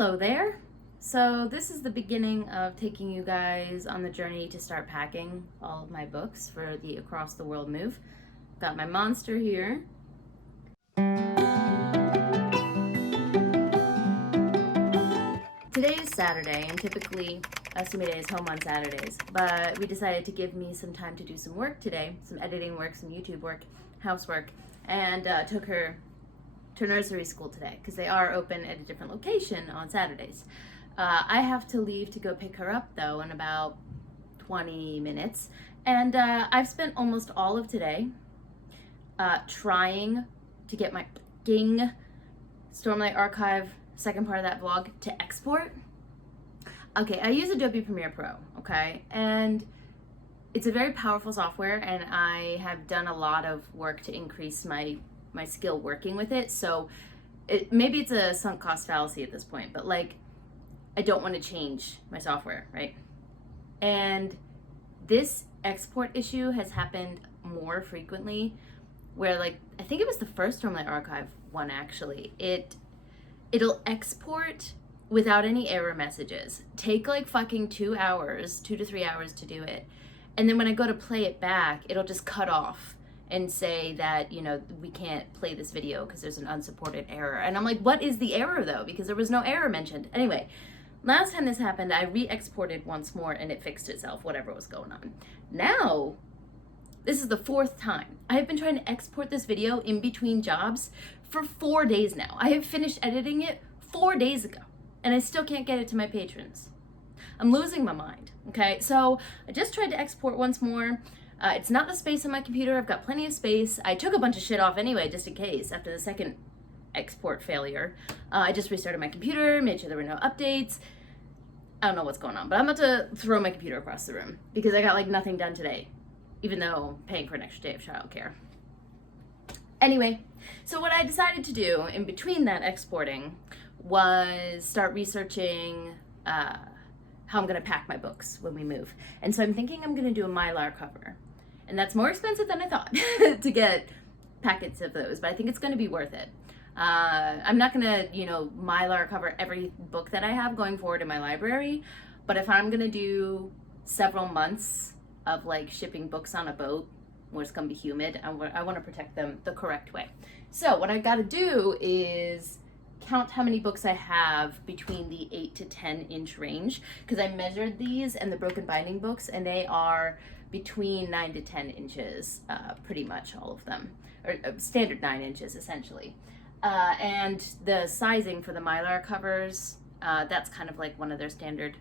Hello there. So this is the beginning of taking you guys on the journey to start packing all of my books for the Across the World move. Got my monster here. Today is Saturday, and typically Sumide is home on Saturdays, but we decided to give me some time to do some work today, some editing work, some YouTube work, housework, and took her to nursery school today because they are open at a different location on Saturdays. I have to leave to go pick her up though in about 20 minutes, and I've spent almost all of today trying to get my Stormlight Archive second part of that vlog to export. Okay, I use Adobe Premiere Pro, okay, and it's a very powerful software, and I have done a lot of work to increase my skill working with it, so maybe it's a sunk cost fallacy at this point, but like, I don't want to change my software, right? And this export issue has happened more frequently, where like, I think it was the first Stormlight Archive one actually, it'll export without any error messages, take like fucking 2 to 3 hours to do it, and then when I go to play it back, it'll just cut off and say that, you know, we can't play this video because there's an unsupported error. And I'm like, what is the error though? Because there was no error mentioned. Anyway, last time this happened, I re-exported once more and it fixed itself, whatever was going on. Now, this is the 4th time. I have been trying to export this video in between jobs for 4 days now. I have finished editing it 4 days ago and I still can't get it to my patrons. I'm losing my mind, okay? So I just tried to export once more. It's not the space on my computer. I've got plenty of space. I took a bunch of shit off anyway, just in case, after the second export failure. I just restarted my computer, made sure there were no updates. I don't know what's going on, but I'm about to throw my computer across the room because I got like nothing done today, even though I'm paying for an extra day of childcare. Anyway, so what I decided to do in between that exporting was start researching how I'm gonna pack my books when we move. And so I'm thinking I'm gonna do a Mylar cover. And that's more expensive than I thought to get packets of those, but I think it's gonna be worth it. I'm not gonna, you know, Mylar cover every book that I have going forward in my library, but if I'm gonna do several months of like shipping books on a boat where it's gonna be humid, I wanna protect them the correct way. So what I gotta do is count how many books I have between the 8 to 10 inch range, because I measured these and the broken binding books, and they are between 9 to 10 inches, pretty much all of them, or standard 9 inches essentially. And the sizing for the Mylar covers, that's kind of like one of their standard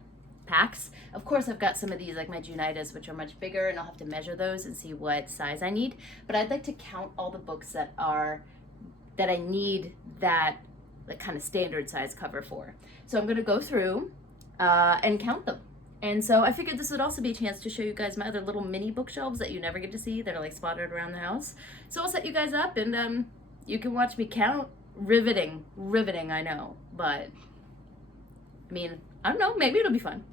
packs. Of course, I've got some of these, like my Junitas, which are much bigger, and I'll have to measure those and see what size I need. But I'd like to count all the books that I need that like kind of standard size cover for. So I'm gonna go through and count them. And so I figured this would also be a chance to show you guys my other little mini bookshelves that you never get to see that are like spotted around the house. So I'll set you guys up and you can watch me count. Riveting, I know, but I mean, I don't know, maybe it'll be fun.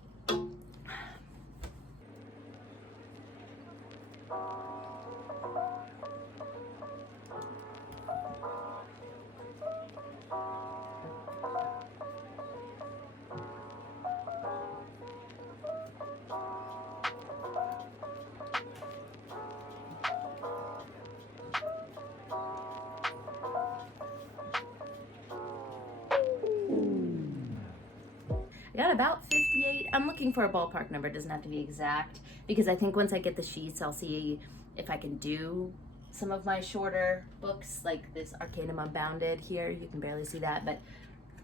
I got about 58. I'm looking for a ballpark number. It doesn't have to be exact, because I think once I get the sheets, I'll see if I can do some of my shorter books, like this Arcanum Unbounded here. You can barely see that, but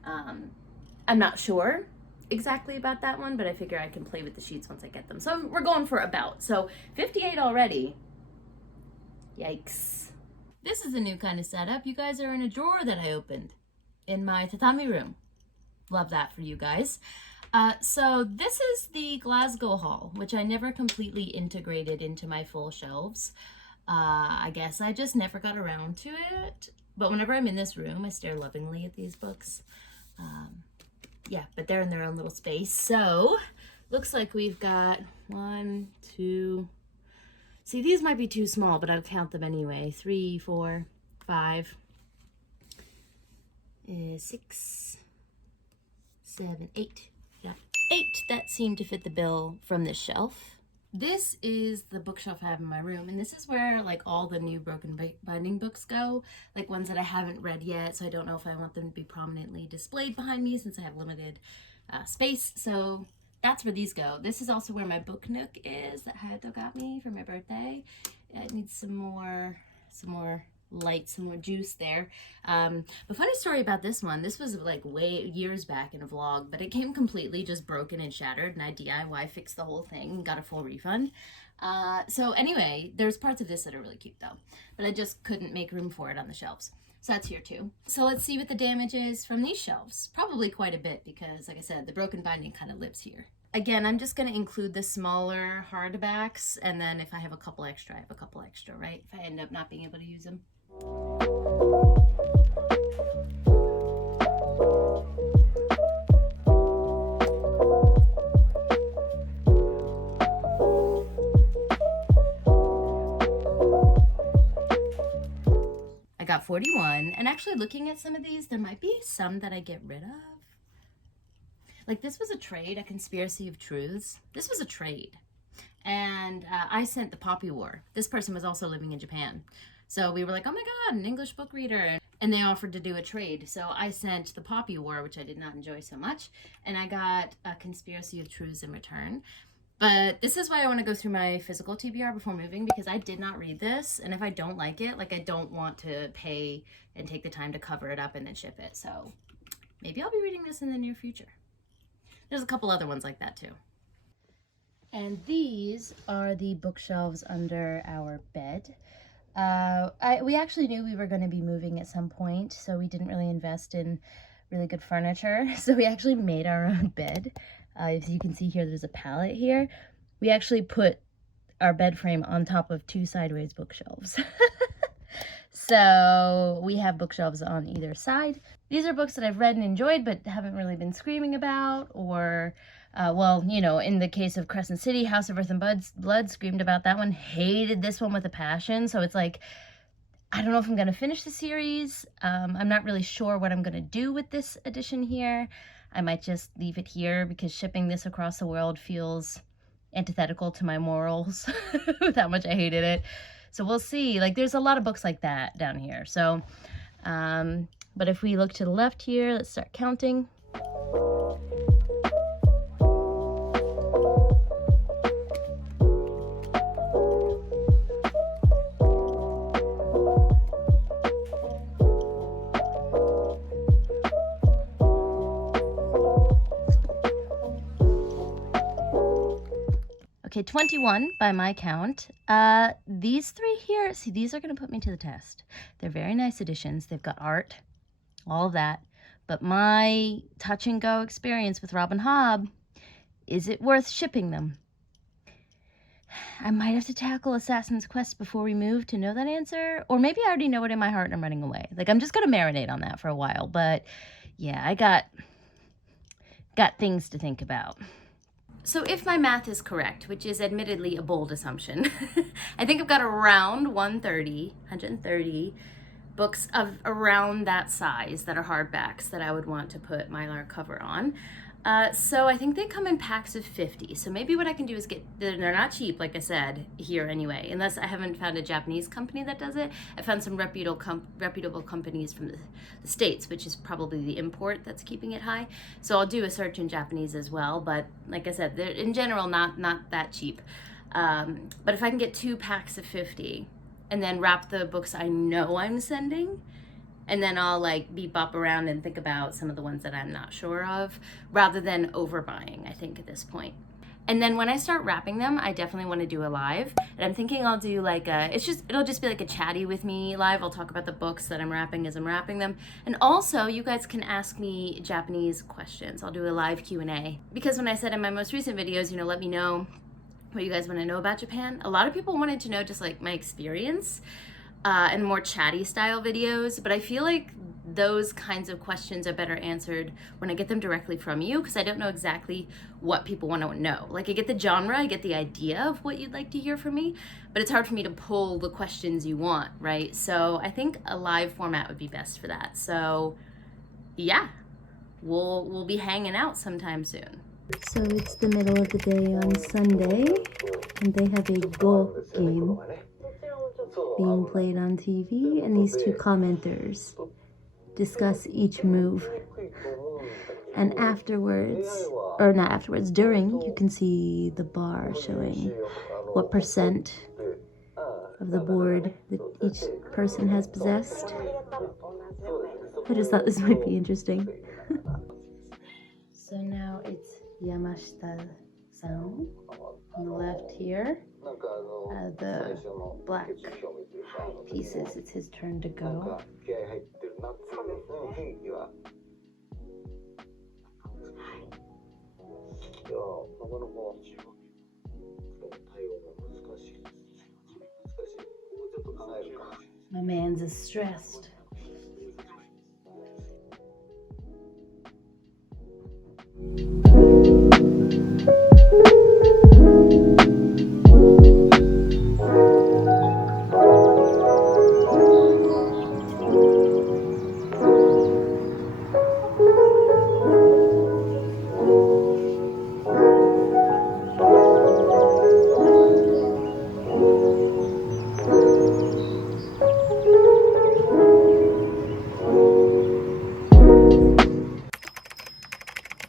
I'm not sure exactly about that one, but I figure I can play with the sheets once I get them. So we're going for about. So 58 already. Yikes. This is a new kind of setup. You guys are in a drawer that I opened in my tatami room. Love that for you guys. So this is the Glasgow haul, which I never completely integrated into my full shelves. I guess I just never got around to it. But whenever I'm in this room, I stare lovingly at these books. Yeah, but they're in their own little space. So looks like we've got 1, 2, see, these might be too small, but I'll count them anyway. 3, 4, 5, 6, 7, 8. Yeah, 8 that seem to fit the bill from this shelf. This is the bookshelf I have in my room, and this is where like all the new Broken Binding books go, like ones that I haven't read yet, so I don't know if I want them to be prominently displayed behind me since I have limited space. So that's where these go. This is also where my book nook is that Hayato got me for my birthday. It needs some more light, some more juice there. But funny story about this one, this was like way years back in a vlog, but it came completely just broken and shattered, and I DIY fixed the whole thing and got a full refund. So anyway, there's parts of this that are really cute though, but I just couldn't make room for it on the shelves. So that's here too. So let's see what the damage is from these shelves. Probably quite a bit because, like I said, the broken binding kind of lives here. Again, I'm just going to include the smaller hardbacks, and then if I have a couple extra, I have a couple extra, right? If I end up not being able to use them. I got 41, and actually looking at some of these, there might be some that I get rid of. Like this was a trade, A Conspiracy of Truths. This was a trade. And I sent the Poppy War. This person was also living in Japan. So we were like, oh my God, an English book reader. And they offered to do a trade. So I sent the Poppy War, which I did not enjoy so much. And I got A Conspiracy of Truths in return. But this is why I want to go through my physical TBR before moving, because I did not read this. And if I don't like it, like I don't want to pay and take the time to cover it up and then ship it. So maybe I'll be reading this in the near future. There's a couple other ones like that too. And these are the bookshelves under our bed. We actually knew we were going to be moving at some point, so we didn't really invest in really good furniture. So we actually made our own bed. As you can see here, there's a pallet here. We actually put our bed frame on top of 2 sideways bookshelves. So we have bookshelves on either side. These are books that I've read and enjoyed, but haven't really been screaming about, or, well, you know, in the case of Crescent City, House of Earth and Blood, screamed about that one, hated this one with a passion. So it's like, I don't know if I'm going to finish the series. I'm not really sure what I'm going to do with this edition here. I might just leave it here because shipping this across the world feels antithetical to my morals with how much I hated it. So we'll see. Like, there's a lot of books like that down here. So, but if we look to the left here, let's start counting. Okay, 21 by my count. These 3 here, see, these are going to put me to the test. They're very nice editions. They've got art, all of that. But my touch and go experience with Robin Hobb, is it worth shipping them? I might have to tackle Assassin's Quest before we move to know that answer. Or maybe I already know it in my heart and I'm running away. Like, I'm just going to marinate on that for a while. But yeah, I got things to think about. So if my math is correct, which is admittedly a bold assumption, I think I've got around 130 books of around that size that are hardbacks that I would want to put Mylar cover on. So I think they come in packs of 50. So maybe what I can do is they're not cheap, like I said, here anyway, unless I haven't found a Japanese company that does it. I found some reputable companies from the States, which is probably the import that's keeping it high. So I'll do a search in Japanese as well. But like I said, they're in general not that cheap. But if I can get 2 packs of 50 and then wrap the books I know I'm sending, and then I'll like bop around and think about some of the ones that I'm not sure of, rather than overbuying, I think, at this point. And then when I start wrapping them, I definitely want to do a live. And I'm thinking I'll do like it'll just be like a chatty with me live. I'll talk about the books that I'm wrapping as I'm wrapping them. And also, you guys can ask me Japanese questions. I'll do a live Q&A. Because when I said in my most recent videos, you know, let me know what you guys want to know about Japan. A lot of people wanted to know just like my experience. And more chatty style videos, but I feel like those kinds of questions are better answered when I get them directly from you, because I don't know exactly what people want to know. Like, I get the genre, I get the idea of what you'd like to hear from me, but it's hard for me to pull the questions you want, right? So I think a live format would be best for that. So yeah, we'll be hanging out sometime soon. So it's the middle of the day on Sunday, and they have a Go game being played on TV, and these two commenters discuss each move. And afterwards, or not afterwards, during, you can see the bar showing what percent of the board that each person has possessed. I just thought this might be interesting. So now it's Yamashita-san on the left here. The black pieces, it's his turn to go. My man's is stressed.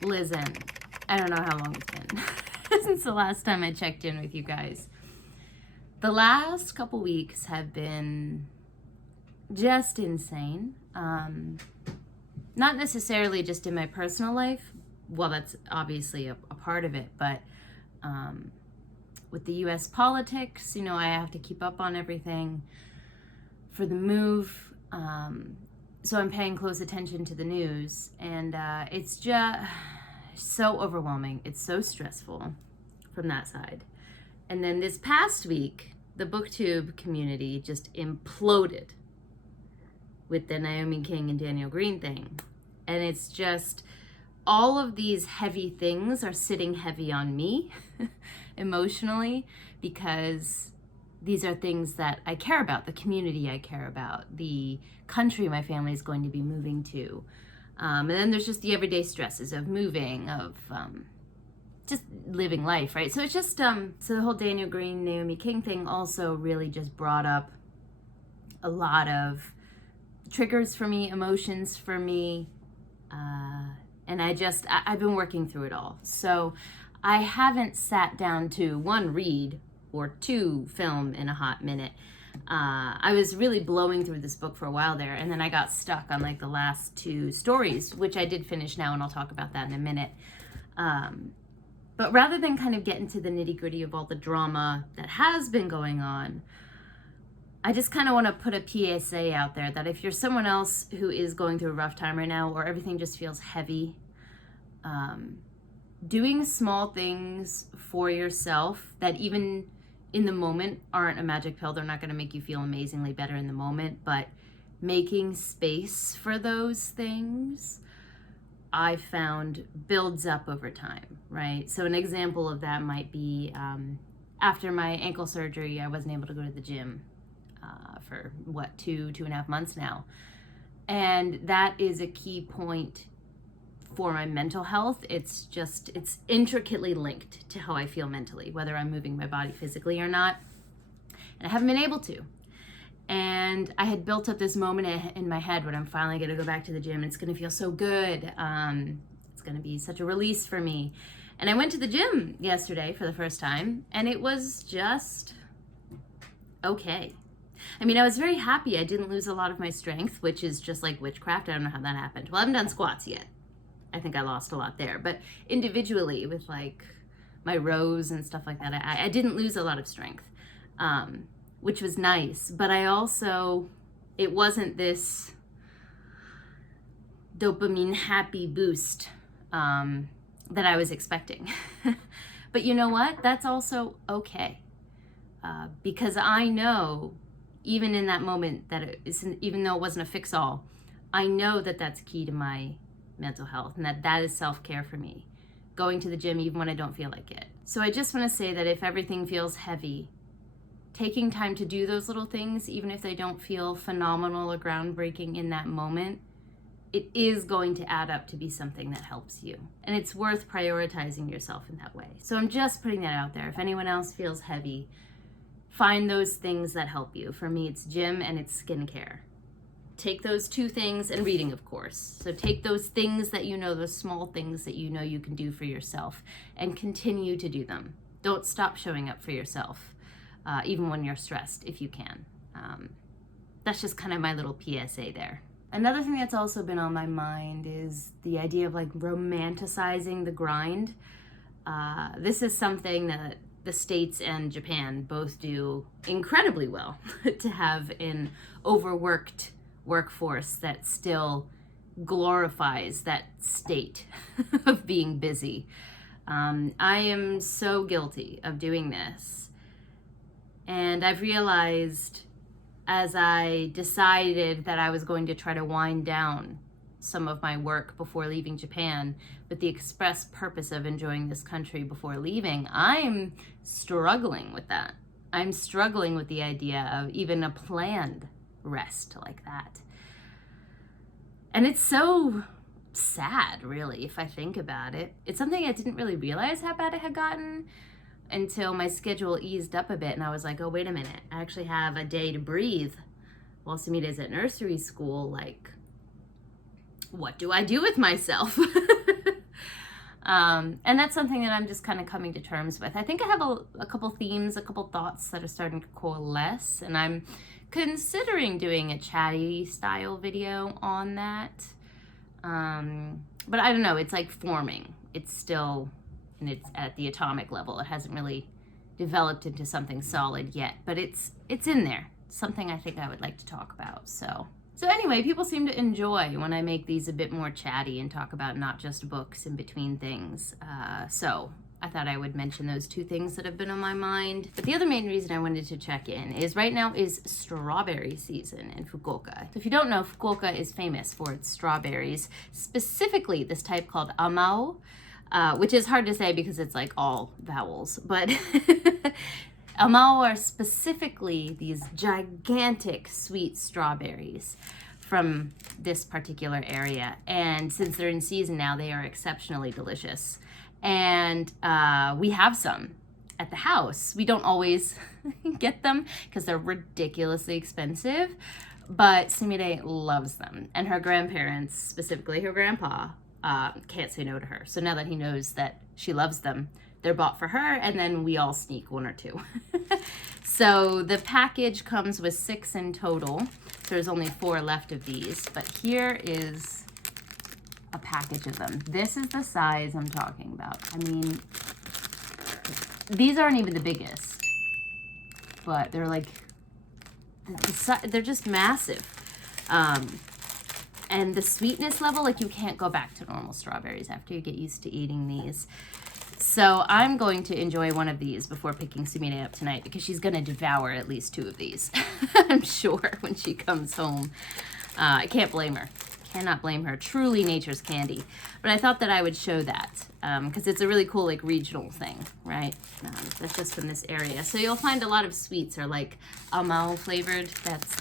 Listen, I don't know how long it's been since the last time I checked in with you guys. The last couple weeks have been just insane. Not necessarily just in my personal life. Well, that's obviously a part of it, but with the US politics, you know, I have to keep up on everything for the move. So I'm paying close attention to the news, and it's just so overwhelming. It's so stressful from that side. And then this past week, the BookTube community just imploded with the Naomi King and Daniel Green thing. And it's just, all of these heavy things are sitting heavy on me emotionally, because these are things that I care about, the community I care about, the country my family is going to be moving to. And then there's just the everyday stresses of moving, of just living life, right? So it's just, so the whole Daniel Green, Naomi King thing also really just brought up a lot of triggers for me, emotions for me. And I've been working through it all. So I haven't sat down to, one, read, or two, film in a hot minute. I was really blowing through this book for a while there, and then I got stuck on like the last two stories, which I did finish now, and I'll talk about that in a minute. But rather than kind of get into the nitty-gritty of all the drama that has been going on, I just kind of want to put a PSA out there that if you're someone else who is going through a rough time right now, or everything just feels heavy, doing small things for yourself that even in the moment aren't a magic pill. They're not going to make you feel amazingly better in the moment, but making space for those things, I found, builds up over time, right? So an example of that might be after my ankle surgery, I wasn't able to go to the gym for two and a half months now. And that is a key point for my mental health. It's intricately linked to how I feel mentally, whether I'm moving my body physically or not. And I haven't been able to. And I had built up this moment in my head when I'm finally going to go back to the gym. It's going to feel so good. It's going to be such a release for me. And I went to the gym yesterday for the first time, and it was just okay. I mean, I was very happy I didn't lose a lot of my strength, which is just like witchcraft. I don't know how that happened. Well, I haven't done squats yet. I think I lost a lot there. But individually, with like my rows and stuff like that, I didn't lose a lot of strength, which was nice. But I also, it wasn't this dopamine happy boost that I was expecting. But you know what? That's also okay. Because I know, even in that moment, that it isn't, even though it wasn't a fix-all, I know that that's key to my mental health, and that is self-care for me, going to the gym even when I don't feel like it. So I just want to say that if everything feels heavy, taking time to do those little things, even if they don't feel phenomenal or groundbreaking in that moment, it is going to add up to be something that helps you. And it's worth prioritizing yourself in that way. So I'm just putting that out there. If anyone else feels heavy, find those things that help you. For me, it's gym and it's skincare. Take those two things, and reading, of course. So take those things that you know, those small things that you know you can do for yourself, and continue to do them. Don't stop showing up for yourself, even when you're stressed, if you can. That's just kind of my little PSA there. Another thing that's also been on my mind is the idea of like romanticizing the grind. This is something that the States and Japan both do incredibly well, to have an overworked workforce that still glorifies that state of being busy. I am so guilty of doing this. And I've realized, as I decided that I was going to try to wind down some of my work before leaving Japan with the express purpose of enjoying this country before leaving, I'm struggling with that. I'm struggling with the idea of even a planned rest like that. And it's so sad, really, if I think about it. It's something I didn't really realize how bad it had gotten until my schedule eased up a bit, and I was like, oh, wait a minute, I actually have a day to breathe while Sumida's at nursery school. Like, what do I do with myself? And that's something that I'm just kind of coming to terms with. I think I have a couple themes, a couple thoughts that are starting to coalesce, and I'm considering doing a chatty style video on that. But I don't know, it's like forming. It's still, and it's at the atomic level. It hasn't really developed into something solid yet, but it's in there. Something I think I would like to talk about. So anyway, people seem to enjoy when I make these a bit more chatty and talk about not just books in between things. So I thought I would mention those two things that have been on my mind. But the other main reason I wanted to check in is right now is strawberry season in Fukuoka. So if you don't know, Fukuoka is famous for its strawberries, specifically this type called amao, which is hard to say because it's like all vowels, but amao are specifically these gigantic sweet strawberries from this particular area. And since they're in season now, they are exceptionally delicious. And we have some at the house. We don't always get them because they're ridiculously expensive, but Sumide loves them. And her grandparents, specifically her grandpa, can't say no to her. So now that he knows that she loves them, they're bought for her, and then we all sneak one or two. So the package comes with 6 in total. There's only 4 left of these, but here is a package of them. This is the size I'm talking about. I mean, these aren't even the biggest, but they're like, they're just massive. And the sweetness level, like you can't go back to normal strawberries after you get used to eating these. So I'm going to enjoy one of these before picking Sumide up tonight because she's going to devour at least 2 of these, I'm sure, when she comes home. I can't blame her. Cannot blame her. Truly nature's candy. But I thought that I would show that because it's a really cool like regional thing, right? That's just from this area. So you'll find a lot of sweets are like amao flavored. That's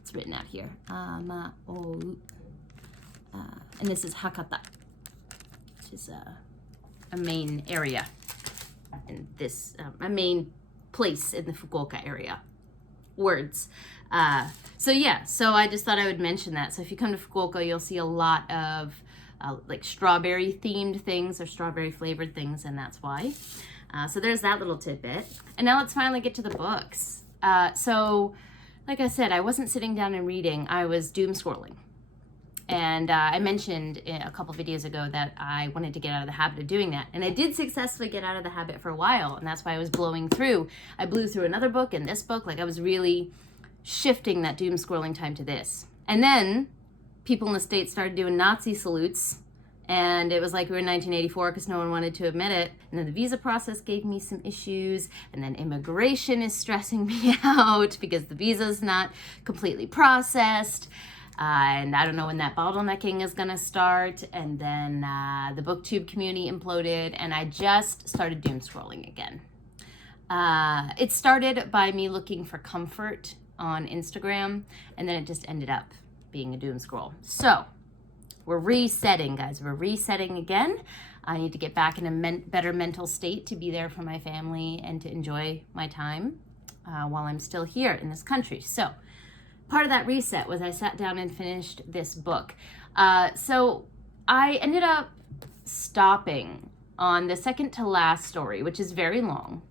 it's written out here. Amao. And this is Hakata, which is a main area in this, a main place in the Fukuoka area. Words. So yeah, so I just thought I would mention that. So if you come to Fukuoka, you'll see a lot of like strawberry themed things or strawberry flavored things, and that's why. So there's that little tidbit. And now let's finally get to the books. So like I said, I wasn't sitting down and reading, I was doom scrolling. And I mentioned a couple videos ago that I wanted to get out of the habit of doing that. And I did successfully get out of the habit for a while, and that's why I was blowing through. I blew through another book and this book. Like I was really shifting that doom scrolling time to this. And then people in the States started doing Nazi salutes, and it was like we were in 1984 because no one wanted to admit it. And then the visa process gave me some issues, and then immigration is stressing me out because the visa's not completely processed. And I don't know when that bottlenecking is gonna start. And then the booktube community imploded, and I just started doom scrolling again. It started by me looking for comfort on Instagram, and then it just ended up being a doom scroll. So we're resetting, guys. We're resetting again. I need to get back in a better mental state to be there for my family and to enjoy my time while I'm still here in this country. So part of that reset was I sat down and finished this book. So I ended up stopping on the second to last story, which is very long.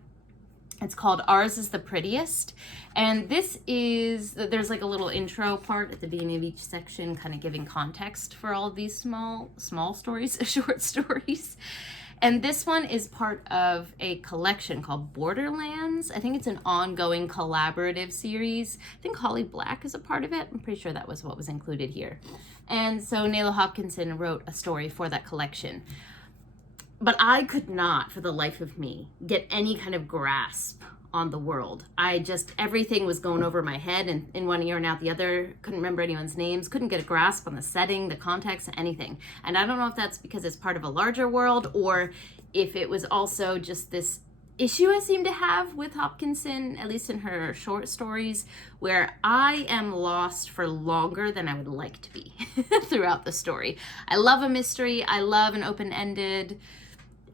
It's called Ours is the Prettiest. And this is, there's like a little intro part at the beginning of each section, kind of giving context for all of these small stories, short stories. And this one is part of a collection called Borderlands. I think it's an ongoing collaborative series. I think Holly Black is a part of it. I'm pretty sure that was what was included here. And so Nayla Hopkinson wrote a story for that collection. But I could not, for the life of me, get any kind of grasp on the world. Everything was going over my head and in one ear and out the other. Couldn't remember anyone's names, couldn't get a grasp on the setting, the context, anything. And I don't know if that's because it's part of a larger world or if it was also just this issue I seem to have with Hopkinson, at least in her short stories, where I am lost for longer than I would like to be throughout the story. I love a mystery. I love an open-ended,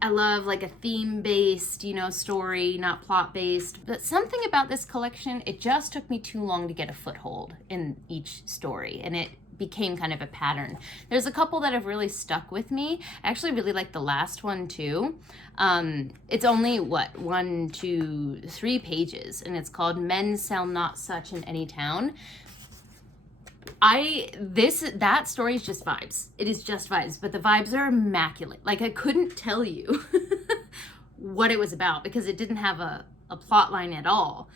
I love like a theme-based, story, not plot-based. But something about this collection, it just took me too long to get a foothold in each story, and it became kind of a pattern. There's a couple that have really stuck with me. I actually really like the last one too. It's only 1, 2, 3 pages, and it's called Men Sell Not Such in Any Town. That story is just vibes. It is just vibes, but the vibes are immaculate. Like, I couldn't tell you what it was about because it didn't have a plot line at all.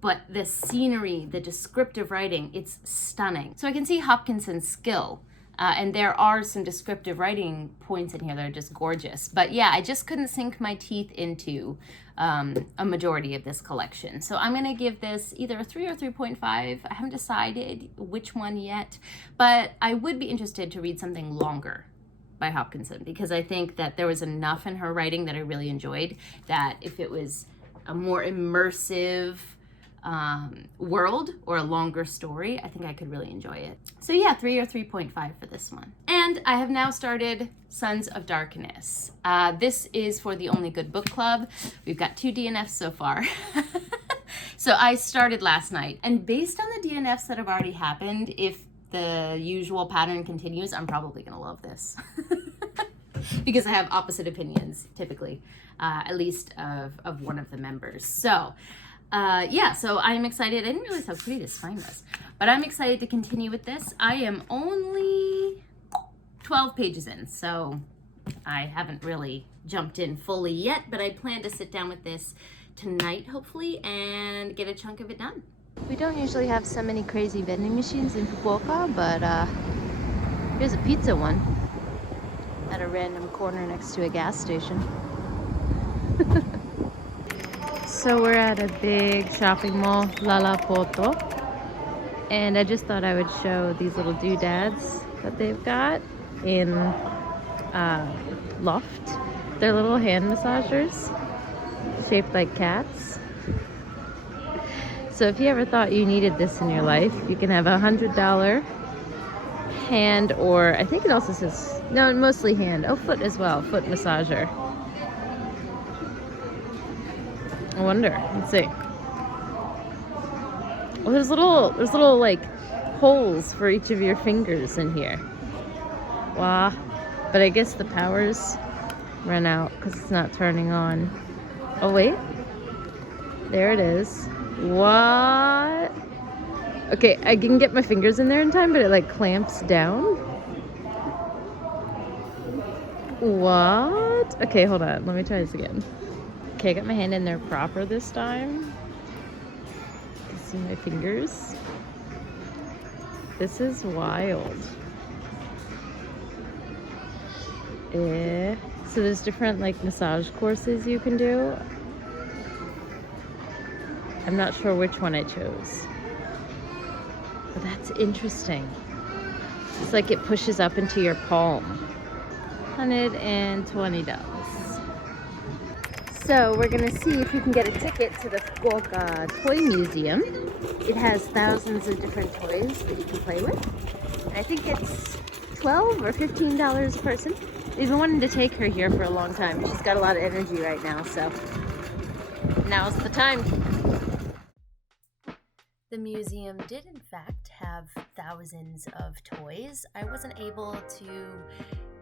But the scenery, the descriptive writing, it's stunning. So I can see Hopkinson's skill. And there are some descriptive writing points in here that are just gorgeous. But yeah, I just couldn't sink my teeth into a majority of this collection. So I'm going to give this either a 3 or 3.5. I haven't decided which one yet. But I would be interested to read something longer by Hopkinson because I think that there was enough in her writing that I really enjoyed that if it was a more immersive world or a longer story, I think I could really enjoy it. So yeah, 3 or 3.5 for this one. And I have now started Sons of Darkness. This is for the Only Good Book Club. We've got 2 DNFs so far. So I started last night, and based on the DNFs that have already happened, if the usual pattern continues, I'm probably gonna love this. Because I have opposite opinions typically, at least of one of the members. So yeah, so I'm excited. I didn't realize how pretty this spine was, but I'm excited to continue with this. I am only 12 pages in, so I haven't really jumped in fully yet, but I plan to sit down with this tonight, hopefully, and get a chunk of it done. We don't usually have so many crazy vending machines in Fukuoka, but here's a pizza one at a random corner next to a gas station. So we're at a big shopping mall, Lala Port, and I just thought I would show these little doodads that they've got in Loft. They're little hand massagers shaped like cats. So if you ever thought you needed this in your life, you can have a $100 hand, or I think it also says, no, mostly hand, foot as well, foot massager. I wonder. Let's see. Well, there's little like holes for each of your fingers in here. Wow. But I guess the power's run out because it's not turning on. Oh wait. There it is. What? Okay, I can get my fingers in there in time, but it like clamps down. What? Okay, hold on. Let me try this again. Okay, I got my hand in there proper this time. You can see my fingers. This is wild. So there's different like massage courses you can do. I'm not sure which one I chose. But that's interesting. It's like it pushes up into your palm. $120. So we're gonna see if we can get a ticket to the Fukuoka Toy Museum. It has thousands of different toys that you can play with. And I think it's $12 or $15 a person. We've been wanting to take her here for a long time. She's got a lot of energy right now, so now's the time. The museum did in fact have thousands of toys. I wasn't able to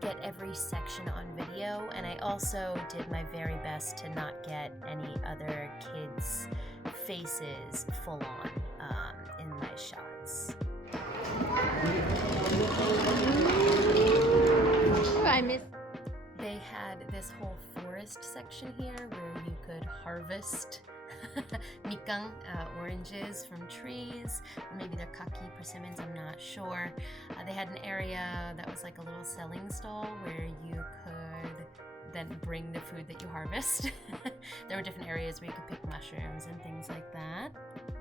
get every section on video, and I also did my very best to not get any other kids' faces full on in my shots. I missed. They had this whole forest section here where you could harvest mikan, oranges from trees, or maybe they're kaki persimmons, I'm not sure. They had an area that was like a little selling stall where you could then bring the food that you harvest. There were different areas where you could pick mushrooms and things like that.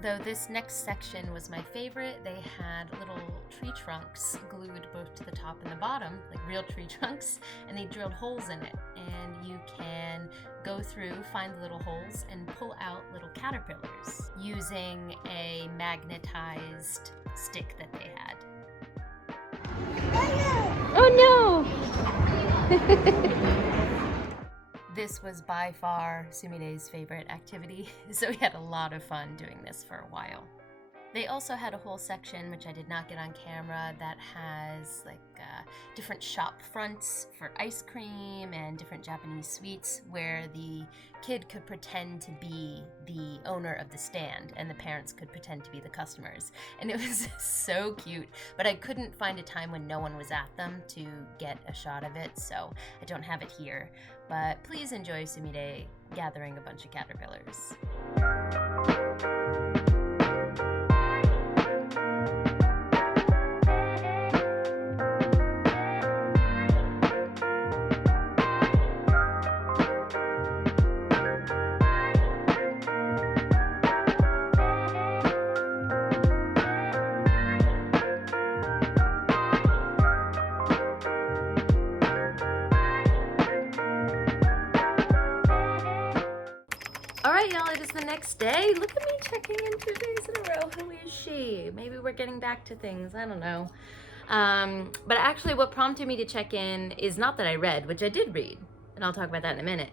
Though this next section was my favorite, they had little tree trunks glued both to the top and the bottom, like real tree trunks, and they drilled holes in it. And you can go through, find the little holes, and pull out little caterpillars using a magnetized stick that they had. Oh no! This was by far Sumide's favorite activity, so we had a lot of fun doing this for a while. They also had a whole section, which I did not get on camera, that has like different shop fronts for ice cream and different Japanese sweets where the kid could pretend to be the owner of the stand and the parents could pretend to be the customers. And it was so cute, but I couldn't find a time when no one was at them to get a shot of it, so I don't have it here. But please enjoy Sumide gathering a bunch of caterpillars. Alright y'all, it is the next day. Look at me checking in 2 days in a row. Who is she? Maybe we're getting back to things, I don't know. But actually what prompted me to check in is not that I read, which I did read, and I'll talk about that in a minute.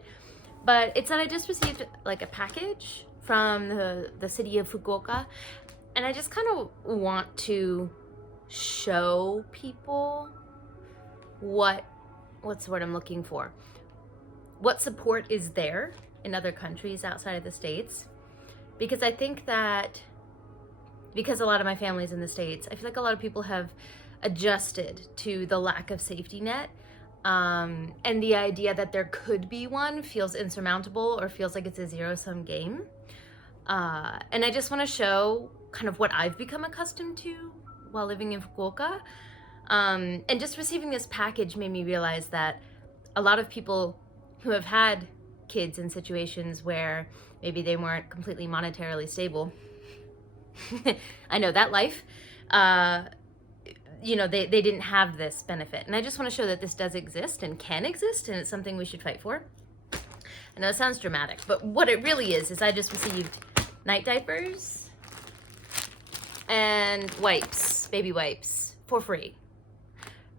But it's that I just received like a package from the city of Fukuoka, and I just kind of want to show people what's the word I'm looking for. What support is there in other countries outside of the States, because I think that because a lot of my family's in the States, I feel like a lot of people have adjusted to the lack of safety net, and the idea that there could be one feels insurmountable or feels like it's a zero-sum game. And I just want to show kind of what I've become accustomed to while living in Fukuoka, and just receiving this package made me realize that a lot of people who have had kids in situations where maybe they weren't completely monetarily stable. I know that life. You know, they didn't have this benefit. And I just want to show that this does exist and can exist, and it's something we should fight for. I know it sounds dramatic, but what it really is I just received night diapers and wipes, baby wipes, for free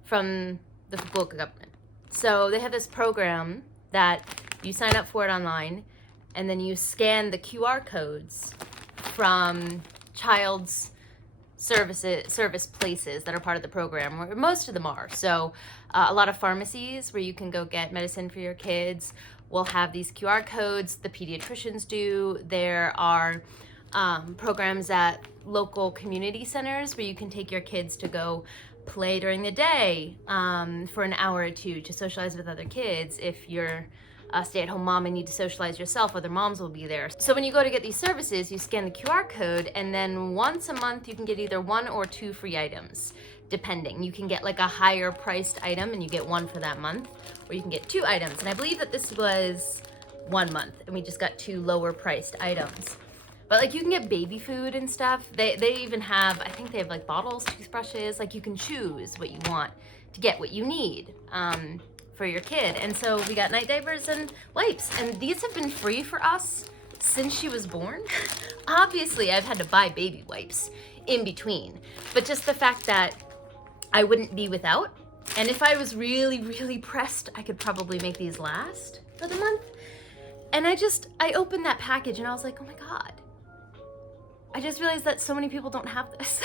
from the Fukuoka government. So they have this program that you sign up for it online, and then you scan the QR codes from child's service places that are part of the program, or most of them are. So a lot of pharmacies where you can go get medicine for your kids will have these QR codes. The pediatricians do. There are programs at local community centers where you can take your kids to go play during the day for an hour or two to socialize with other kids. If you're a stay-at-home mom and need to socialize yourself, other moms will be there. So when you go to get these services, you scan the QR code, and then once a month you can get either 1 or 2 free items, depending. You can get like a higher priced item and you get 1 for that month, or you can get 2 items. And I believe that this was 1 month and we just got 2 lower priced items. But like you can get baby food and stuff. They even have, I think they have like bottles, toothbrushes, like you can choose what you want to get what you need for your kid. And so we got night diapers and wipes, and these have been free for us since she was born. Obviously, I've had to buy baby wipes in between, but just the fact that I wouldn't be without, and if I was really, really pressed, I could probably make these last for the month. And I opened that package and I was like, oh my God. I just realized that so many people don't have this.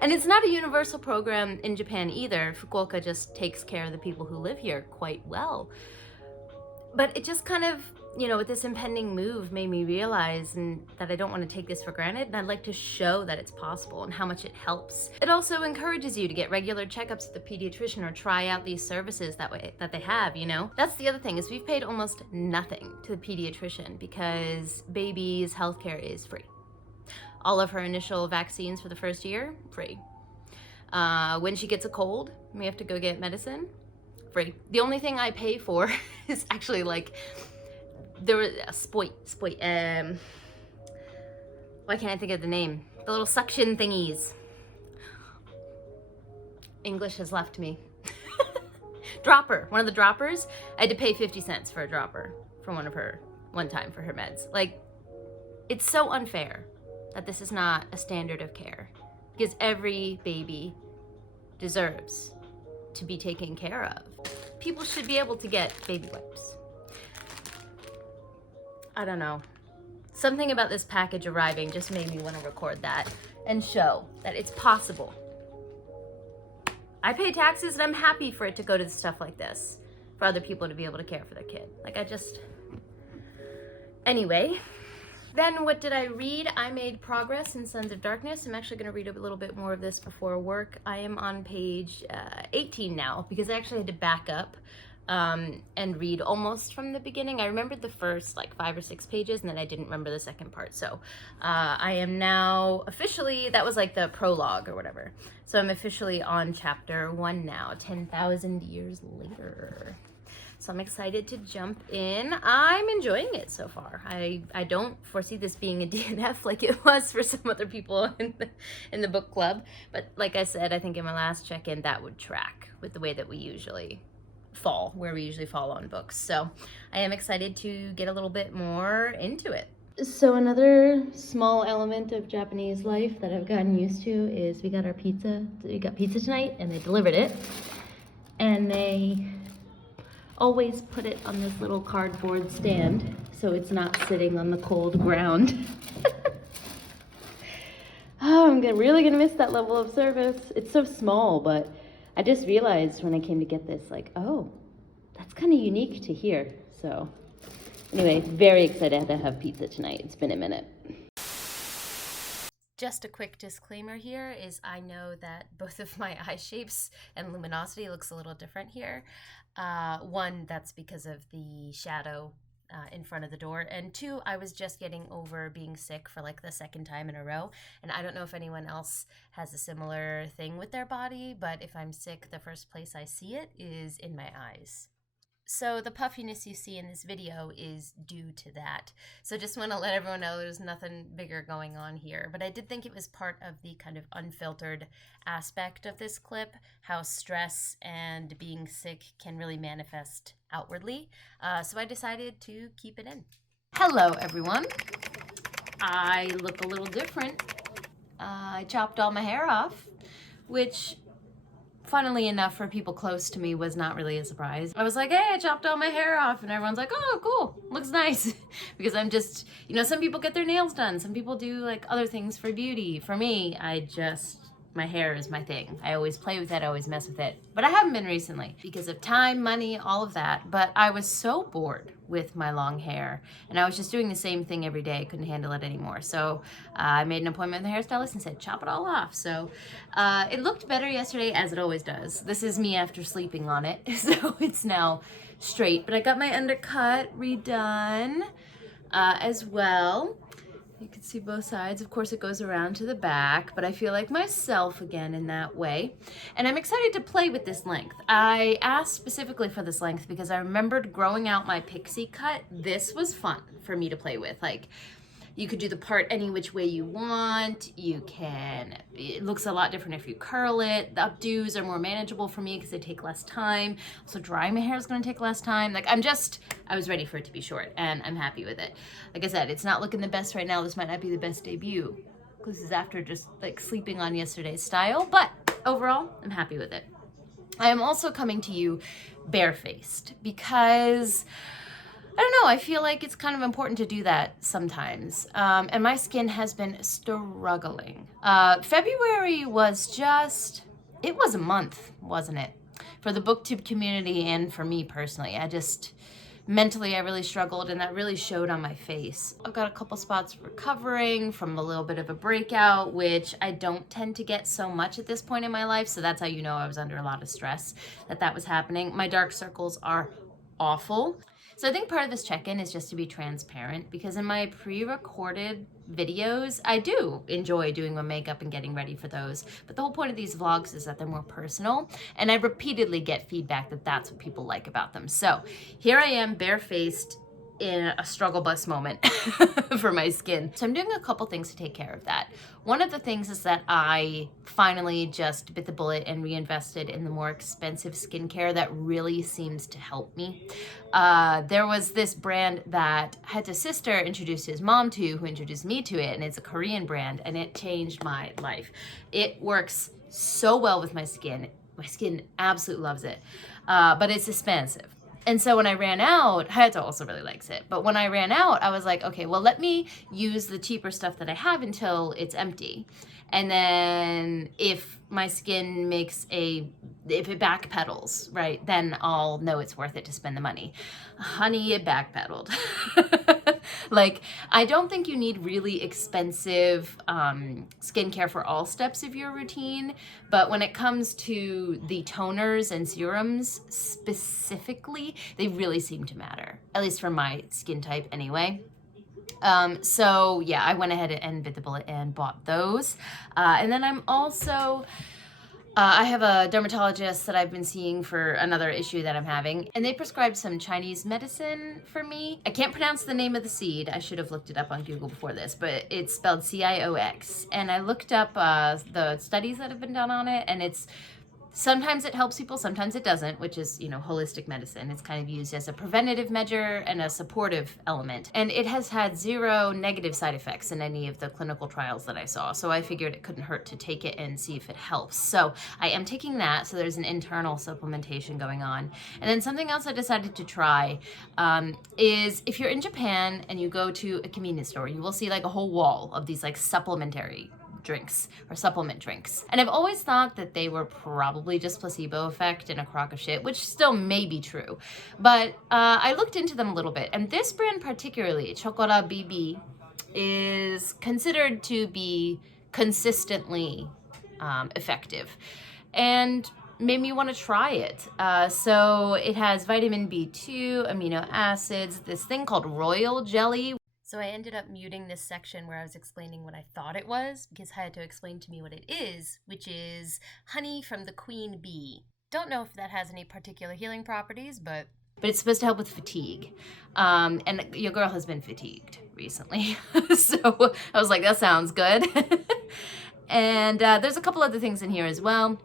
And it's not a universal program in Japan either. Fukuoka just takes care of the people who live here quite well. But it just kind of, with this impending move made me realize that I don't want to take this for granted, and I'd like to show that it's possible and how much it helps. It also encourages you to get regular checkups at the pediatrician or try out these services that they have, That's the other thing, is we've paid almost nothing to the pediatrician because baby's healthcare is free. All of her initial vaccines for the first year, free. When she gets a cold, we have to go get medicine, free. The only thing I pay for is actually there was a spoit. Why can't I think of the name? The little suction thingies. English has left me. Dropper, one of the droppers. I had to pay 50 cents for a dropper for one time for her meds. It's so unfair that this is not a standard of care, because every baby deserves to be taken care of. People should be able to get baby wipes. I don't know. Something about this package arriving just made me want to record that and show that it's possible. I pay taxes and I'm happy for it to go to stuff like this, for other people to be able to care for their kid. Anyway, then what did I read? I made progress in Sons of Darkness. I'm actually going to read a little bit more of this before work. I am on page 18 now because I actually had to back up and read almost from the beginning. I remembered the first 5 or 6 pages, and then I didn't remember the second part. So I am now officially, that was the prologue or whatever. So I'm officially on chapter 1 now, 10,000 years later. So I'm excited to jump in. I'm enjoying it so far. I don't foresee this being a DNF like it was for some other people in the book club. But like I said, I think in my last check-in, that would track with the way that we usually fall on books. So I am excited to get a little bit more into it. So another small element of Japanese life that I've gotten used to is we got pizza tonight, and they delivered it. And they always put it on this little cardboard stand so it's not sitting on the cold ground. Oh, I'm really gonna miss that level of service. It's so small, but I just realized when I came to get this, oh, that's kind of unique to here. So anyway, very excited to have pizza tonight. It's been a minute. Just a quick disclaimer here is I know that both of my eye shapes and luminosity looks a little different here. One, that's because of the shadow in front of the door, and 2, I was just getting over being sick for the second time in a row, and I don't know if anyone else has a similar thing with their body, but if I'm sick, the first place I see it is in my eyes. So the puffiness you see in this video is due to that. So just want to let everyone know there's nothing bigger going on here. But I did think it was part of the kind of unfiltered aspect of this clip, how stress and being sick can really manifest outwardly. So I decided to keep it in. Hello, everyone. I look a little different. I chopped all my hair off, which, funnily enough, for people close to me, was not really a surprise. I was like, hey, I chopped all my hair off, and everyone's like, oh, cool, looks nice. Because I'm just, some people get their nails done, some people do other things for beauty. For me, my hair is my thing. I always play with it, I always mess with it. But I haven't been recently because of time, money, all of that. But I was so bored with my long hair, and I was just doing the same thing every day. I couldn't handle it anymore. So I made an appointment with the hairstylist and said, chop it all off. So it looked better yesterday, as it always does. This is me after sleeping on it, so it's now straight. But I got my undercut redone as well. You can see both sides. Of course, it goes around to the back, but I feel like myself again in that way. And I'm excited to play with this length. I asked specifically for this length because I remembered growing out my pixie cut. This was fun for me to play with. You could do the part any which way you want. It looks a lot different if you curl it. The updos are more manageable for me because they take less time. So drying my hair is going to take less time. Like I was ready for it to be short and I'm happy with it. Like I said, it's not looking the best right now. This might not be the best debut. This is after just like sleeping on yesterday's style, but overall, I'm happy with it. I am also coming to you barefaced because I don't know, I feel like it's kind of important to do that sometimes. And my skin has been struggling. February was it was a month, wasn't it? For the booktube community and for me personally. Mentally, I really struggled and that really showed on my face. I've got a couple spots recovering from a little bit of a breakout, which I don't tend to get so much at this point in my life. So that's how you know I was under a lot of stress that was happening. My dark circles are awful. So I think part of this check-in is just to be transparent because in my pre-recorded videos, I do enjoy doing my makeup and getting ready for those. But the whole point of these vlogs is that they're more personal and I repeatedly get feedback that that's what people like about them. So here I am barefaced in a struggle bus moment for my skin. So I'm doing a couple things to take care of that. One of the things is that I finally just bit the bullet and reinvested in the more expensive skincare that really seems to help me. There was this brand that Heta's sister introduced his mom to, who introduced me to it, and it's a Korean brand, and it changed my life. It works so well with my skin. My skin absolutely loves it, but it's expensive. And so when I ran out, Hayato also really likes it, but when I ran out, I was like, okay, well, let me use the cheaper stuff that I have until it's empty. And then if my skin if it backpedals, right, then I'll know it's worth it to spend the money. Honey, it backpedaled. Like, I don't think you need really expensive skincare for all steps of your routine, but when it comes to the toners and serums specifically, they really seem to matter, at least for my skin type anyway. So yeah, I went ahead and bit the bullet and bought those. And then I'm also, I have a dermatologist that I've been seeing for another issue that I'm having, and they prescribed some Chinese medicine for me. I can't pronounce the name of the seed. I should have looked it up on Google before this, but it's spelled CIOX. And I looked up the studies that have been done on it, and sometimes it helps people, sometimes it doesn't, which is, holistic medicine. It's kind of used as a preventative measure and a supportive element. And it has had 0 negative side effects in any of the clinical trials that I saw. So I figured it couldn't hurt to take it and see if it helps. So I am taking that. So there's an internal supplementation going on. And then something else I decided to try is if you're in Japan and you go to a convenience store, you will see like a whole wall of these like supplementary drinks or supplement drinks. And I've always thought that they were probably just placebo effect and a crock of shit, which still may be true. But I looked into them a little bit, and this brand particularly, Chokora BB, is considered to be consistently effective and made me want to try it. So it has vitamin B2, amino acids, this thing called royal jelly. So I ended up muting this section where I was explaining what I thought it was because Hayato explained to me what it is, which is honey from the queen bee. Don't know if that has any particular healing properties, but it's supposed to help with fatigue. And your girl has been fatigued recently. So I was like, that sounds good. And there's a couple other things in here as well.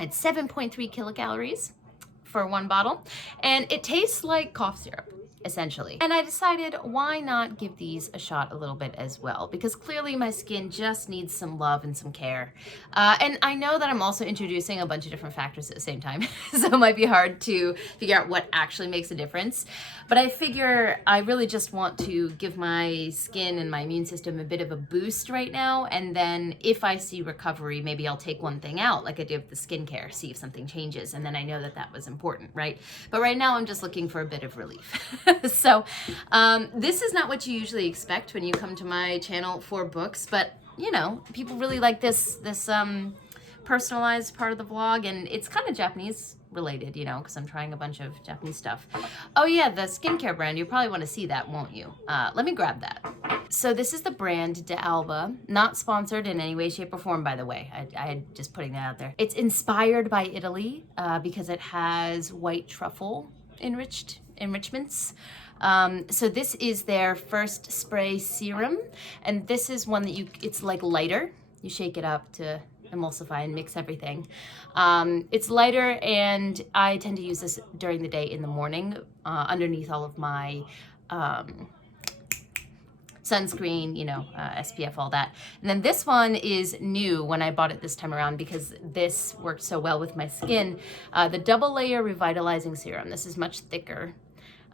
It's 7.3 kilocalories for one bottle, and it tastes like cough syrup, essentially. And I decided, why not give these a shot a little bit as well? Because clearly my skin just needs some love and some care. And I know that I'm also introducing a bunch of different factors at the same time, so it might be hard to figure out what actually makes a difference. But I figure I really just want to give my skin and my immune system a bit of a boost right now, and then if I see recovery, maybe I'll take one thing out, like I did with the skincare, see if something changes, and then I know that that was important, right? But right now I'm just looking for a bit of relief. So this is not what you usually expect when you come to my channel for books, but people really like this personalized part of the vlog, and it's kind of Japanese related, because I'm trying a bunch of Japanese stuff. Oh yeah, the skincare brand, you probably want to see that, won't you? Let me grab that. So this is the brand De Alba, not sponsored in any way, shape, or form, by the way. I just putting that out there. It's inspired by Italy because it has white truffle enrichments. So this is their first spray serum, and this is one that it's like lighter. You shake it up to emulsify and mix everything. It's lighter, and I tend to use this during the day in the morning, underneath all of my sunscreen, you know, SPF, all that. And then this one is new when I bought it this time around because this worked so well with my skin. The double layer revitalizing serum. This is much thicker.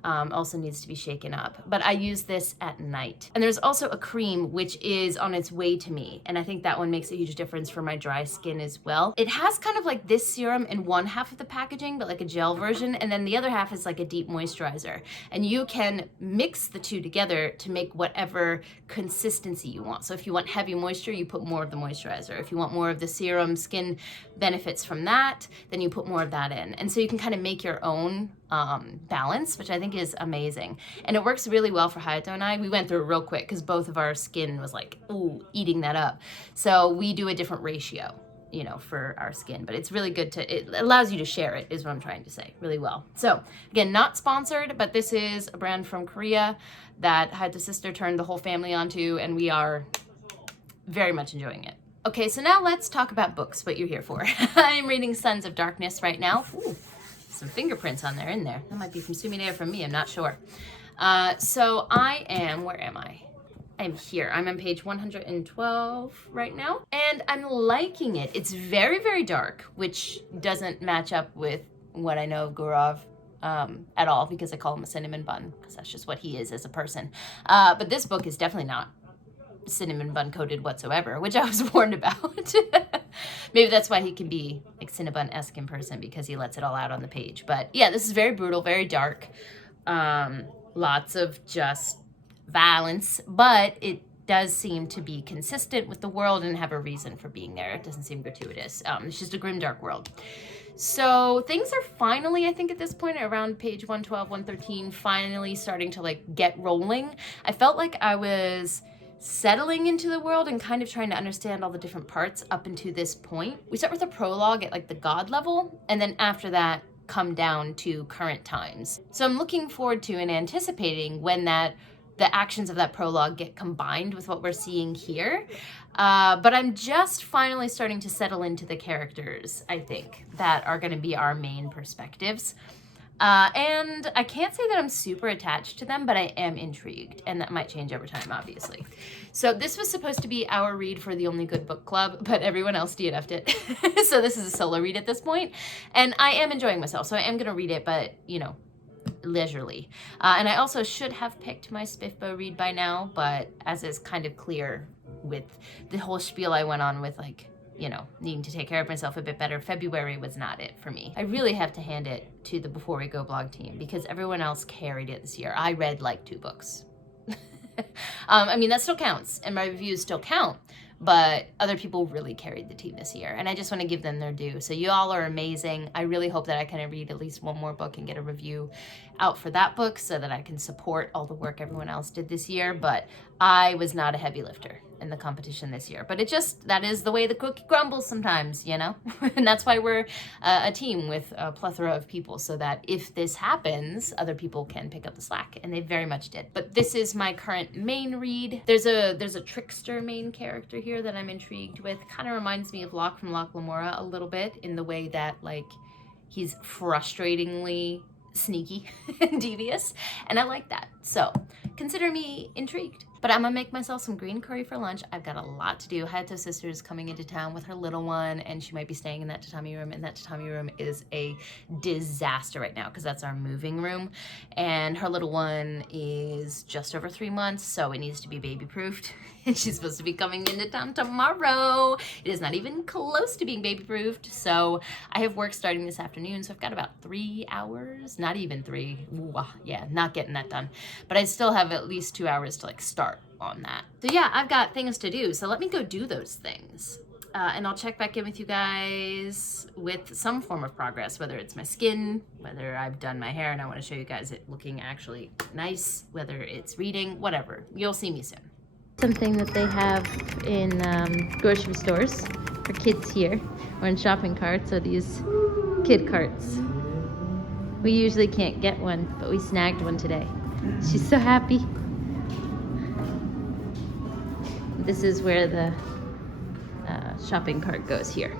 Also needs to be shaken up, but I use this at night. And there's also a cream which is on its way to me, and I think that one makes a huge difference for my dry skin as well. It has kind of like this serum in one half of the packaging, but like a gel version, and then the other half is like a deep moisturizer. And you can mix the two together to make whatever consistency you want. So if you want heavy moisture, you put more of the moisturizer. If you want more of the serum skin benefits from that, then you put more of that in. And so you can kind of make your own balance, which I think is amazing. And it works really well for Hayato and I. We went through it real quick because both of our skin was like, ooh, eating that up. So we do a different ratio, you know, for our skin, but it's really good it allows you to share it, is what I'm trying to say, really well. So again, not sponsored, but this is a brand from Korea that Hayato's sister turned the whole family onto, and we are very much enjoying it. Okay, so now let's talk about books, what you're here for. I'm reading Sons of Darkness right now. Ooh, some fingerprints on there, in there. That might be from Sumire or from me, I'm not sure. So I am, where am I? I'm here. I'm on page 112 right now, and I'm liking it. It's very, very dark, which doesn't match up with what I know of Gurov at all, because I call him a cinnamon bun, because that's just what he is as a person. But this book is definitely not cinnamon bun coated whatsoever, which I was warned about. Maybe that's why he can be like Cinnabon-esque in person, because he lets it all out on the page. But yeah, this is very brutal, very dark. Lots of just violence, but it does seem to be consistent with the world and have a reason for being there. It doesn't seem gratuitous. It's just a grim, dark world. So things are finally, I think at this point, around page 112, 113, finally starting to like get rolling. I felt like I was settling into the world and kind of trying to understand all the different parts up until this point. We start with a prologue at like the god level, and then after that come down to current times. So I'm looking forward to and anticipating when the actions of that prologue get combined with what we're seeing here. But I'm just finally starting to settle into the characters, I think, that are going to be our main perspectives. And I can't say that I'm super attached to them, but I am intrigued, and that might change over time, obviously. So this was supposed to be our read for the Only Good Book Club, but everyone else DNF'd it. So this is a solo read at this point, and I am enjoying myself, so I am going to read it, but, you know, leisurely. And I also should have picked my Spiffbo read by now, but as is kind of clear with the whole spiel I went on with, like, you know, needing to take care of myself a bit better, February was not it for me. I really have to hand it to the Before We Go blog team, because everyone else carried it this year. I read like 2 books. I mean, that still counts, and my reviews still count, but other people really carried the team this year, and I just want to give them their due. So you all are amazing. I really hope that I can read at least one more book and get a review out for that book so that I can support all the work everyone else did this year, but I was not a heavy lifter in the competition this year. But that is the way the cookie crumbles sometimes, you know? And that's why we're a team with a plethora of people, so that if this happens, other people can pick up the slack, and they very much did. But this is my current main read. There's a trickster main character here that I'm intrigued with. Kind of reminds me of Locke from Locke Lamora a little bit, in the way that, like, he's frustratingly sneaky and devious, and I like that. So consider me intrigued. But I'm gonna make myself some green curry for lunch. I've got a lot to do. Hayato's sister is coming into town with her little one, and she might be staying in that tatami room, and that tatami room is a disaster right now because that's our moving room, and her little one is just over 3 months, so it needs to be baby proofed. And she's supposed to be coming into town tomorrow. It is not even close to being baby proofed. So I have work starting this afternoon, so I've got about 3 hours, not even 3. Ooh, yeah, not getting that done. But I still have at least 2 hours to like start on that. So yeah, I've got things to do, so let me go do those things. And I'll check back in with you guys with some form of progress, whether it's my skin, whether I've done my hair and I want to show you guys it looking actually nice, whether it's reading, whatever. You'll see me soon. Something that they have in grocery stores for kids here, or in shopping carts, are these kid carts. We usually can't get one, but we snagged one today. She's so happy. This is where the shopping cart goes here.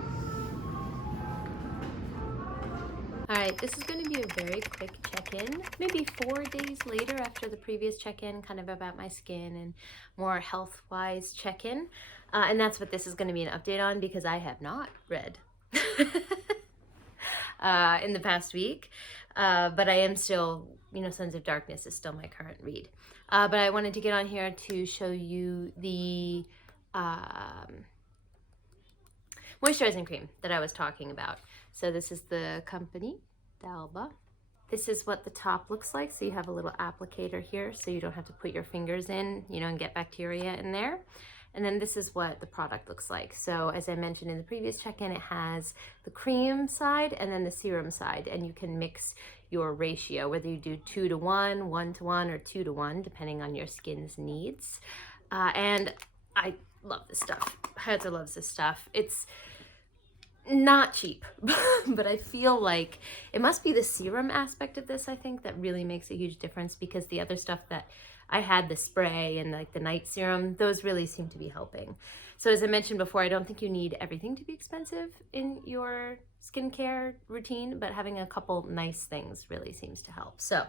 All right, this is going to be a very quick check-in, maybe 4 days later after the previous check-in, kind of about my skin and more health-wise check-in. And that's what this is going to be an update on, because I have not read in the past week. But I am still, Sons of Darkness is still my current read. But I wanted to get on here to show you the moisturizing cream that I was talking about. So this is the company, Dalba. This is what the top looks like. So you have a little applicator here, so you don't have to put your fingers in, and get bacteria in there. And then this is what the product looks like. So as I mentioned in the previous check-in, it has the cream side and then the serum side, and you can mix your ratio, whether you do 2 to 1, 1 to 1, or 2 to 1, depending on your skin's needs. And I love this stuff. Heather loves this stuff. It's not cheap, but I feel like it must be the serum aspect of this, I think, that really makes a huge difference, because the other stuff that I had, the spray and like the night serum, those really seem to be helping. So as I mentioned before, I don't think you need everything to be expensive in your skincare routine, but having a couple nice things really seems to help. So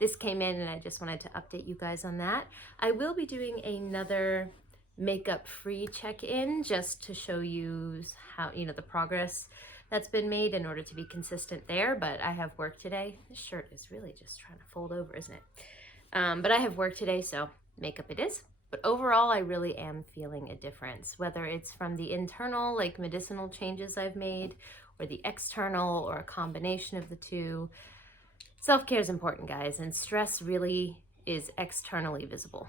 this came in and I just wanted to update you guys on that. I will be doing another makeup free check-in just to show you how, the progress that's been made in order to be consistent there. But I have work today. This shirt is really just trying to fold over, isn't it? But I have work today, so makeup it is. But overall, I really am feeling a difference, whether it's from the internal, like medicinal changes I've made, or the external, or a combination of the two. Self-care is important, guys, and stress really is externally visible.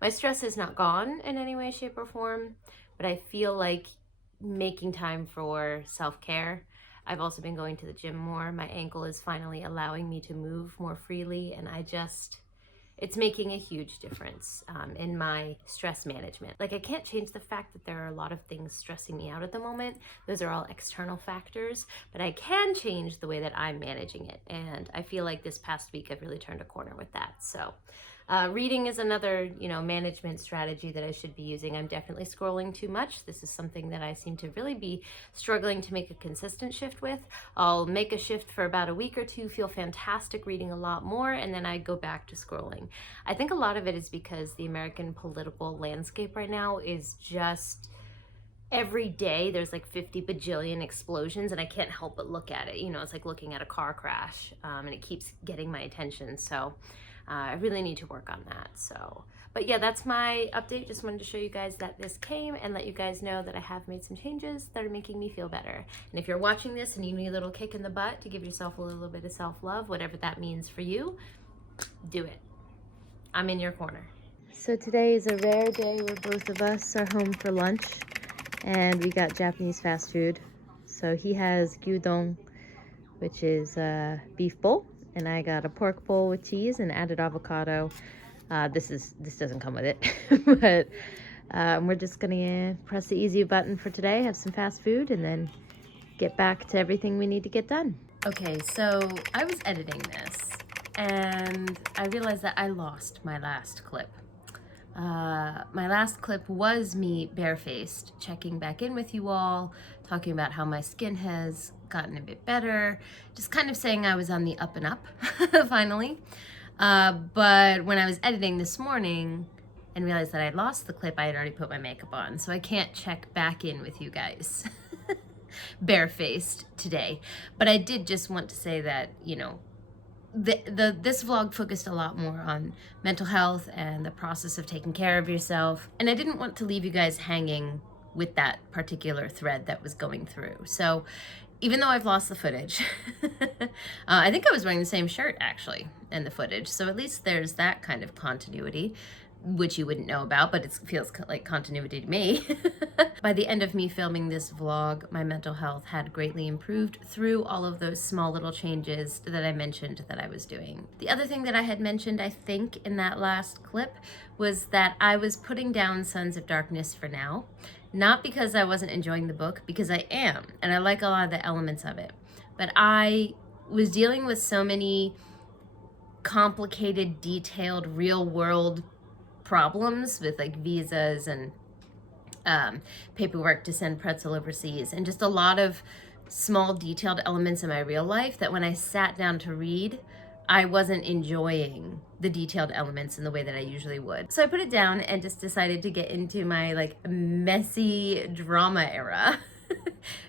My stress is not gone in any way, shape, or form, but I feel like making time for self-care. I've also been going to the gym more. My ankle is finally allowing me to move more freely, and it's making a huge difference in my stress management. Like, I can't change the fact that there are a lot of things stressing me out at the moment. Those are all external factors, but I can change the way that I'm managing it. And I feel like this past week I've really turned a corner with that. So reading is another, management strategy that I should be using. I'm definitely scrolling too much. This is something that I seem to really be struggling to make a consistent shift with. I'll make a shift for about a week or two, feel fantastic reading a lot more, and then I go back to scrolling. I think a lot of it is because the American political landscape right now is just, every day there's like 50 bajillion explosions, and I can't help but look at it. It's like looking at a car crash, and it keeps getting my attention. So I really need to work on that. So, but yeah, that's my update. Just wanted to show you guys that this came and let you guys know that I have made some changes that are making me feel better. And if you're watching this and you need a little kick in the butt to give yourself a little bit of self-love, whatever that means for you, do it. I'm in your corner. So today is a rare day where both of us are home for lunch, and we got Japanese fast food. So he has gyudon, which is a beef bowl, and I got a pork bowl with cheese and added avocado. This doesn't come with it, but we're just gonna press the easy button for today, have some fast food, and then get back to everything we need to get done. Okay, so I was editing this and I realized that I lost my last clip. My last clip was me barefaced, checking back in with you all, talking about how my skin has gotten a bit better, just kind of saying I was on the up and up, finally. But when I was editing this morning and realized that I lost the clip, I had already put my makeup on, so I can't check back in with you guys barefaced today. But I did just want to say that, this vlog focused a lot more on mental health and the process of taking care of yourself, and I didn't want to leave you guys hanging with that particular thread that was going through. So even though I've lost the footage, I think I was wearing the same shirt actually in the footage, so at least there's that kind of continuity, which you wouldn't know about, but it feels like continuity to me. By the end of me filming this vlog, my mental health had greatly improved through all of those small little changes that I mentioned that I was doing. The other thing that I had mentioned, I think, in that last clip was that I was putting down Sons of Darkness for now. Not because I wasn't enjoying the book, because I am, and I like a lot of the elements of it. But I was dealing with so many complicated, detailed, real world problems with like visas and paperwork to send pretzel overseas, and just a lot of small detailed elements in my real life that when I sat down to read, I wasn't enjoying the detailed elements in the way that I usually would. So I put it down and just decided to get into my like messy drama era.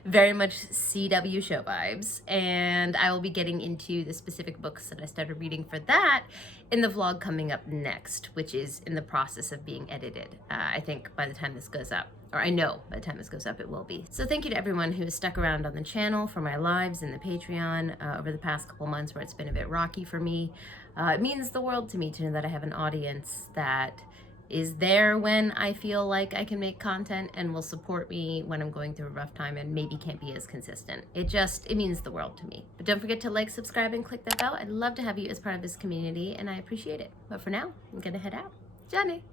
Very much CW show vibes, and I will be getting into the specific books that I started reading for that in the vlog coming up next, which is in the process of being edited. I think by the time this goes up, or I know by the time this goes up it will be. So thank you to everyone who has stuck around on the channel for my lives and the Patreon over the past couple months where it's been a bit rocky for me. It means the world to me to know that I have an audience that is there when I feel like I can make content and will support me when I'm going through a rough time and maybe can't be as consistent. It means the world to me. But don't forget to like, subscribe, and click that bell. I'd love to have you as part of this community, and I appreciate it. But for now, I'm gonna head out. Johnny.